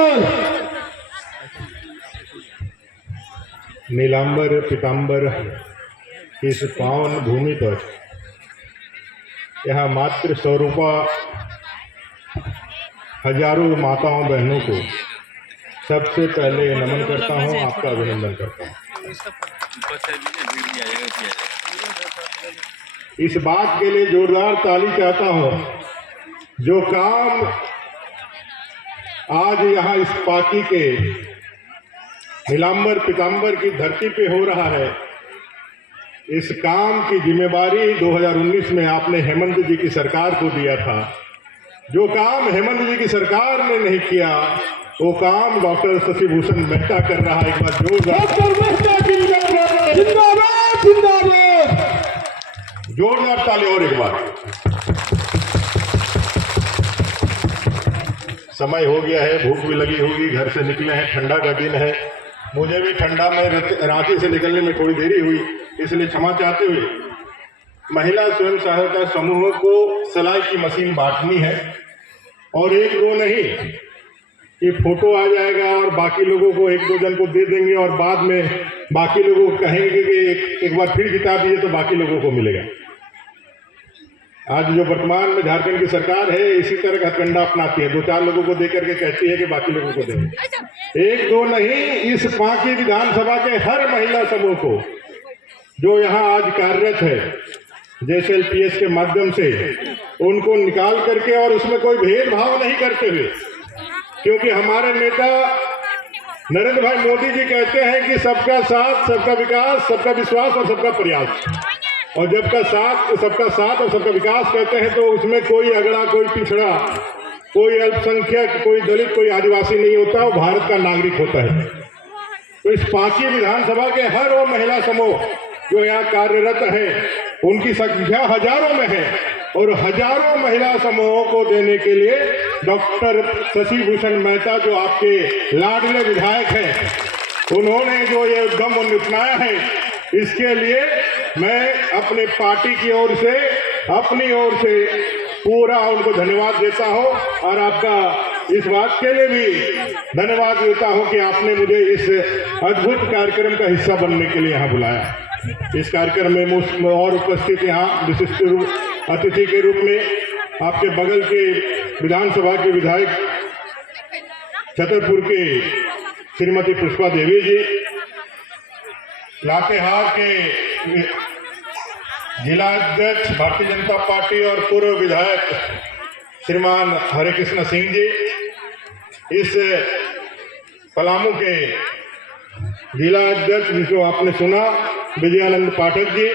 जिंदाबाद। नीलांबर पीतांबर की इस पावन भूमि पर यहाँ मातृ स्वरूपा हजारों माताओं बहनों को सबसे पहले नमन करता हूँ, आपका अभिनंदन करता हूँ। इस बात के लिए जोरदार ताली चाहता हूँ, जो काम आज यहाँ इस पार्टी के नीलांबर पीतांबर की धरती पे हो रहा है, इस काम की जिम्मेवारी 2019 में आपने हेमंत जी की सरकार को दिया था। जो काम हेमंत जी की सरकार ने नहीं किया, वो काम डॉक्टर शशि भूषण मेहता कर रहा है। एक बार जोरदार ताली और एक बार। समय हो गया है, भूख भी लगी होगी, घर से निकले हैं, ठंडा का दिन है, मुझे भी ठंडा में रांची से निकलने में थोड़ी देरी हुई, इसलिए क्षमा चाहते हुए महिला स्वयं सहायता समूहों को सिलाई की मशीन बांटनी है और एक दो नहीं कि फोटो आ जाएगा और बाकी लोगों को एक दो जन को दे देंगे और बाद में बाकी लोगों को कहेंगे कि एक बार फिर जिता दीजिए तो बाकी लोगों को मिलेगा। आज जो वर्तमान में झारखंड की सरकार है इसी तरह का हथकंडा अपनाती है, दो चार लोगों को देकर के कहती है कि बाकी लोगों को देंगे। एक दो नहीं, इस पांकी विधानसभा के हर महिला समूह को जो यहाँ आज कार्यरत है JSLPS के माध्यम से, उनको निकाल करके और उसमें कोई भेदभाव नहीं करते हुए, क्योंकि हमारे नेता नरेंद्र भाई मोदी जी कहते हैं कि सबका साथ, सबका विकास, सबका विश्वास और सबका प्रयास। और जब का साथ, सबका साथ और सबका विकास कहते हैं तो उसमें कोई अगड़ा, कोई पिछड़ा, कोई अल्पसंख्यक, कोई दलित, कोई आदिवासी नहीं होता, वो भारत का नागरिक होता है। तो इस पांकी विधानसभा के हर वो महिला समूह जो यहाँ कार्यरत है, उनकी संख्या हजारों में है और हजारों महिला समूहों को देने के लिए डॉक्टर शशि भूषण मेहता जो आपके लाडले विधायक हैं, उन्होंने जो ये उद्यम अपनाया है, इसके लिए मैं अपने पार्टी की ओर से, अपनी ओर से पूरा उनको धन्यवाद देता हूं और आपका इस बात के लिए भी धन्यवाद देता हूं कि आपने मुझे इस अद्भुत कार्यक्रम का हिस्सा बनने के लिए यहाँ बुलाया। इस कार्यक्रम में और उपस्थित यहाँ विशिष्ट अतिथि के रूप में आपके बगल के विधानसभा के विधायक छतरपुर के श्रीमती पुष्पा देवी जी, लातेहार के जिला अध्यक्ष भारतीय जनता पार्टी और पूर्व विधायक श्रीमान हरे कृष्ण सिंह जी, इस पलामू के जिला अध्यक्ष जिसको आपने सुना विजयानंद पाठक जी,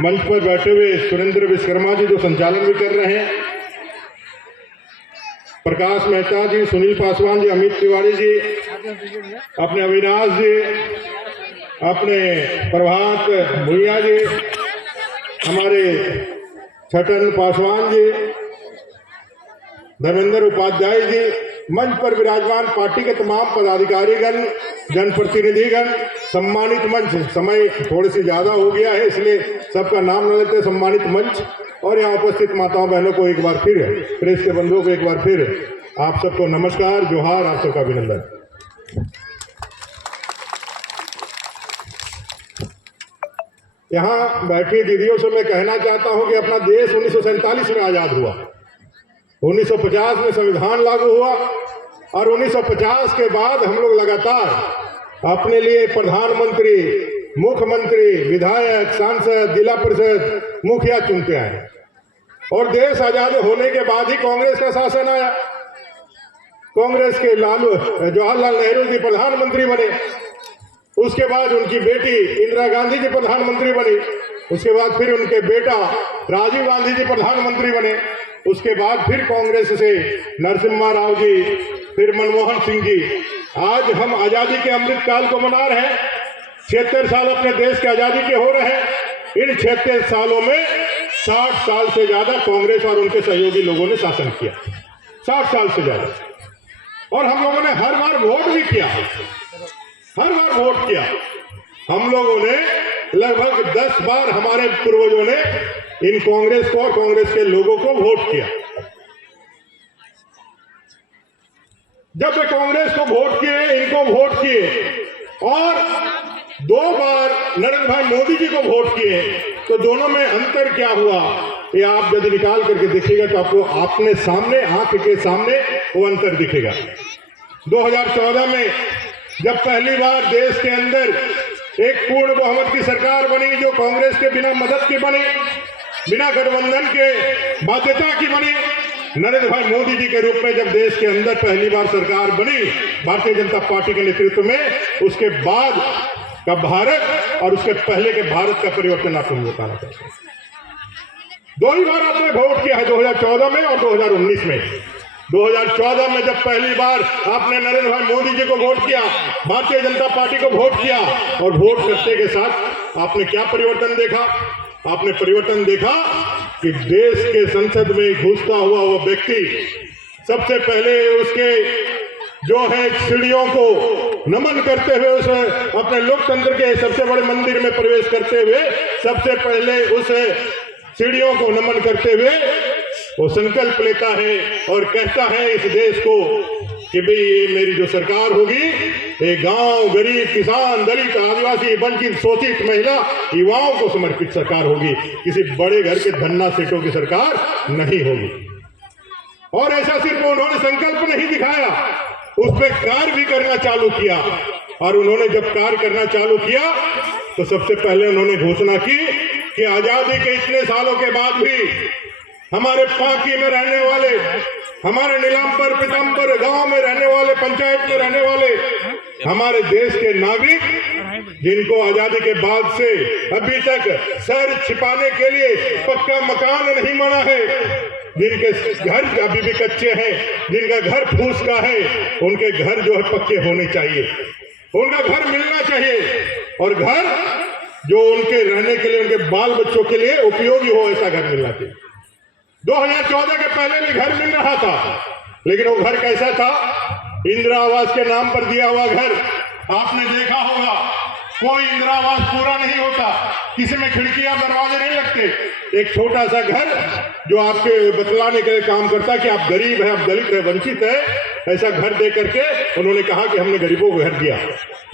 मंच पर बैठे हुए सुरेंद्र विश्वकर्मा जी जो संचालन भी कर रहे हैं, प्रकाश मेहता जी, सुनील पासवान जी, अमित तिवारी जी, अपने अविनाश जी, अपने प्रभात भुइया जी, हमारे छठन पासवान जी, धर्मेंद्र उपाध्याय जी, मंच पर विराजमान पार्टी के तमाम पदाधिकारीगण, जनप्रतिनिधिगण, सम्मानित मंच, समय थोड़ी सी ज्यादा हो गया है इसलिए सबका नाम न लेते, सम्मानित मंच और यहाँ उपस्थित माताओं बहनों को एक बार फिर, प्रेस के बंधुओं को एक बार फिर आप सबको नमस्कार, जोहार, आप सबका अभिनंदन। यहाँ बैठी दीदियों से मैं कहना चाहता हूँ कि अपना देश 1947 में आजाद हुआ, 1950 में संविधान लागू हुआ और 1950 के बाद हम लोग लगातार अपने लिए प्रधानमंत्री, मुख्यमंत्री, विधायक, सांसद, जिला परिषद, मुखिया चुनते आए और देश आजाद होने के बाद ही कांग्रेस का शासन आया। कांग्रेस के जवाहरलाल नेहरू जी प्रधानमंत्री बने, उसके बाद उनकी बेटी इंदिरा गांधी जी प्रधानमंत्री बनी, उसके बाद फिर उनके बेटा राजीव गांधी जी प्रधानमंत्री बने, उसके बाद फिर कांग्रेस से नरसिम्हा राव जी, फिर मनमोहन सिंह जी। आज हम आजादी के अमृत काल को मना रहे हैं, 76 साल अपने देश के आजादी के हो रहे हैं। इन 76 सालों में 60 साल से ज्यादा कांग्रेस और उनके सहयोगी लोगों ने शासन किया, 60 साल से ज्यादा, और हम लोगों ने हर बार वोट भी किया, हर बार वोट किया। हम लोगों ने लगभग 10 बार, हमारे पूर्वजों ने इन कांग्रेस को और कांग्रेस के लोगों को वोट किया। जब वे कांग्रेस को वोट किए, इनको वोट किए और 2 बार नरेंद्र भाई मोदी जी को वोट किए, तो दोनों में अंतर क्या हुआ ये आप यदि निकाल करके देखिएगा तो आपको अपने सामने, आंख के सामने वो अंतर दिखेगा। 2014 में जब पहली बार देश के अंदर एक पूर्ण बहुमत की सरकार बनी, जो कांग्रेस के बिना मदद के बनी, बिना गठबंधन के बाध्यता की बनी, नरेंद्र भाई मोदी जी के रूप में जब देश के अंदर पहली बार सरकार बनी भारतीय जनता पार्टी के नेतृत्व में, उसके बाद का भारत और उसके पहले के भारत का परिवर्तन आपको बताना चाहते हैं। 2 ही बार आपने वोट किया है, 2014 में और 2019 में। 2014 में जब पहली बार आपने नरेंद्र भाई मोदी जी को वोट किया, भारतीय जनता पार्टी को वोट किया, और वोट करते के साथ आपने क्या परिवर्तन देखा? आपने परिवर्तन देखा कि देश के संसद में घुसता हुआ वो व्यक्ति सबसे पहले उसके जो है सीढ़ियों को नमन करते हुए, उसे अपने लोकतंत्र के सबसे बड़े मंदिर में प्रवेश करते हुए सबसे पहले उस सीढ़ियों को नमन करते हुए वो संकल्प लेता है और कहता है इस देश को कि भाई ये मेरी जो सरकार होगी, ये गांव, गरीब, किसान, दलित, आदिवासी, वंचित, शोषित, महिला, युवाओं को समर्पित सरकार होगी, किसी बड़े घर के धन्ना सेठों की सरकार नहीं होगी। और ऐसा सिर्फ उन्होंने संकल्प नहीं दिखाया, उस पर कार्य भी करना चालू किया। और उन्होंने जब कार्य करना चालू किया तो सबसे पहले उन्होंने घोषणा की कि आजादी के इतने सालों के बाद भी हमारे पाकी में रहने वाले, हमारे नीलांबर, पीतांबर गांव में रहने वाले, पंचायत में रहने वाले हमारे देश के नागरिक, जिनको आजादी के बाद से अभी तक सर छिपाने के लिए पक्का मकान नहीं बना है, जिनके घर अभी भी कच्चे हैं, जिनका घर फूस का है, उनके घर जो है पक्के होने चाहिए, उनका घर मिलना चाहिए, और घर जो उनके रहने के लिए, उनके बाल बच्चों के लिए उपयोगी हो, ऐसा घर मिलना चाहिए। 2014 के पहले भी घर मिल रहा था, लेकिन वो घर कैसा था? इंदिरा आवास के नाम पर दिया हुआ घर। आपने देखा होगा कोई इंदिरा आवास पूरा नहीं होता, किसी में खिड़कियां दरवाजे नहीं लगते। एक छोटा सा घर जो आपके बतलाने के लिए काम करता है कि आप गरीब है, आप दलित है, वंचित है, ऐसा घर दे करके उन्होंने कहा कि हमने गरीबों को घर दिया।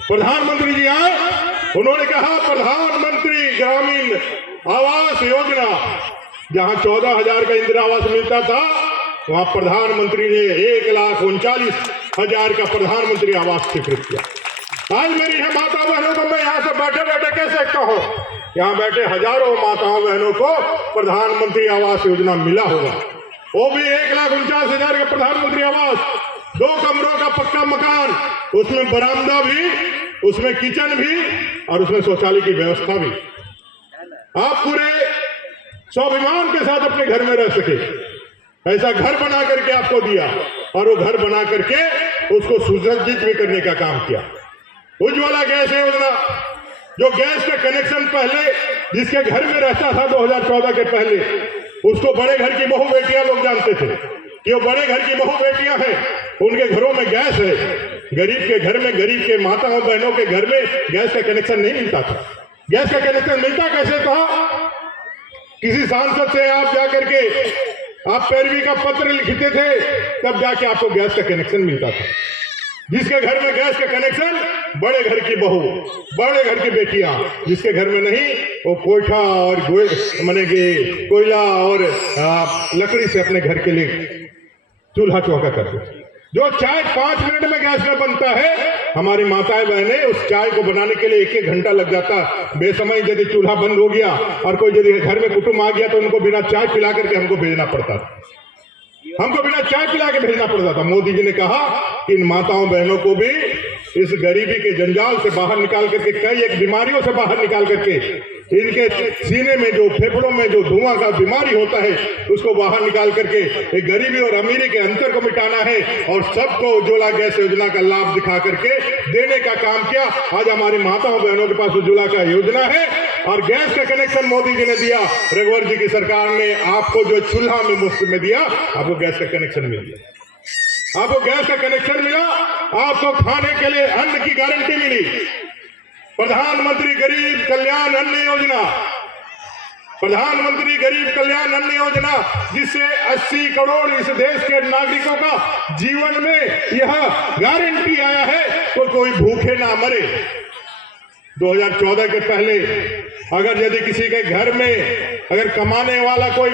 प्रधानमंत्री जी आए, उन्होंने कहा प्रधानमंत्री ग्रामीण आवास योजना, जहां 14,000 का इंदिरा आवास मिलता था, वहां प्रधानमंत्री ने 1,39,000 का प्रधानमंत्री आवास स्वीकृत किया। आज मेरी है माता बहनों को मैं यहाँ से बैठे बैठे कह सकता हूँ, यहाँ बैठे हजारों माताओं बहनों को प्रधानमंत्री आवास योजना मिला होगा। वो भी 1,49,000 का प्रधानमंत्री आवास, 2 कमरों का पक्का मकान, उसमें बरामदा भी, उसमें किचन भी, और उसमें शौचालय की व्यवस्था भी। आप पूरे स्वाभिमान के साथ अपने घर में रह सके, ऐसा घर बना करके आपको दिया, और वो घर बना करके उसको सुसज्जित भी करने का काम किया। उज्ज्वला गैस योजना, जो गैस का कनेक्शन पहले जिसके घर में रहता था 2014 के पहले, उसको बड़े घर की बहू बेटियां लोग जानते थे कि वो बड़े घर की बहू बेटियां हैं, उनके घरों में गैस है। गरीब के घर में, गरीब के माताओं बहनों के घर में गैस का कनेक्शन नहीं मिलता था। गैस का कनेक्शन मिलता कैसे था? किसी सांसद से आप जाकर के आप पैरवी का पत्र लिखते थे, तब जाके आपको गैस का कनेक्शन मिलता था। जिसके घर में गैस का कनेक्शन, बड़े घर की बहू, बड़े घर की बेटियां, जिसके घर में नहीं, वो कोयठा और माने कि कोयला और लकड़ी से अपने घर के लिए चूल्हा चौका करते। जो चाय 5 मिनट में गैस में बनता है, हमारी माताएं बहनें उस चाय को बनाने के लिए 1-1 घंटा लग जाता। बेसमय यदि चूल्हा बंद हो गया और कोई यदि घर में कुटुंब आ गया तो उनको बिना चाय पिला करके हमको भेजना पड़ता था, हमको बिना चाय पिला के भेजना पड़ता था। मोदी जी ने कहा कि इन माताओं बहनों को भी इस गरीबी के जंजाल से बाहर निकाल करके, कई एक बीमारियों से बाहर निकाल करके, इनके सीने में जो, फेफड़ों में जो धुआं का बीमारी होता है, उसको बाहर निकाल करके एक गरीबी और अमीरी के अंतर को मिटाना है, और सबको उज्ज्वला गैस योजना का लाभ दिखा करके देने का काम किया। आज हमारी माताओं बहनों के पास उज्ज्वला का योजना है, और गैस का कनेक्शन मोदी जी ने दिया। रघुवर जी की सरकार ने आपको जो चूल्हा में मुफ्त में दिया, आपको गैस का कनेक्शन मिल गया, आपको गैस का कनेक्शन मिला, आपको खाने के लिए अन्न की गारंटी मिली। प्रधानमंत्री गरीब कल्याण अन्न योजना, प्रधानमंत्री गरीब कल्याण अन्न योजना, जिससे 80 करोड़ इस देश के नागरिकों का जीवन में यह गारंटी आया है तो कोई भूखे ना मरे। 2014 के पहले अगर यदि किसी के घर में अगर कमाने वाला कोई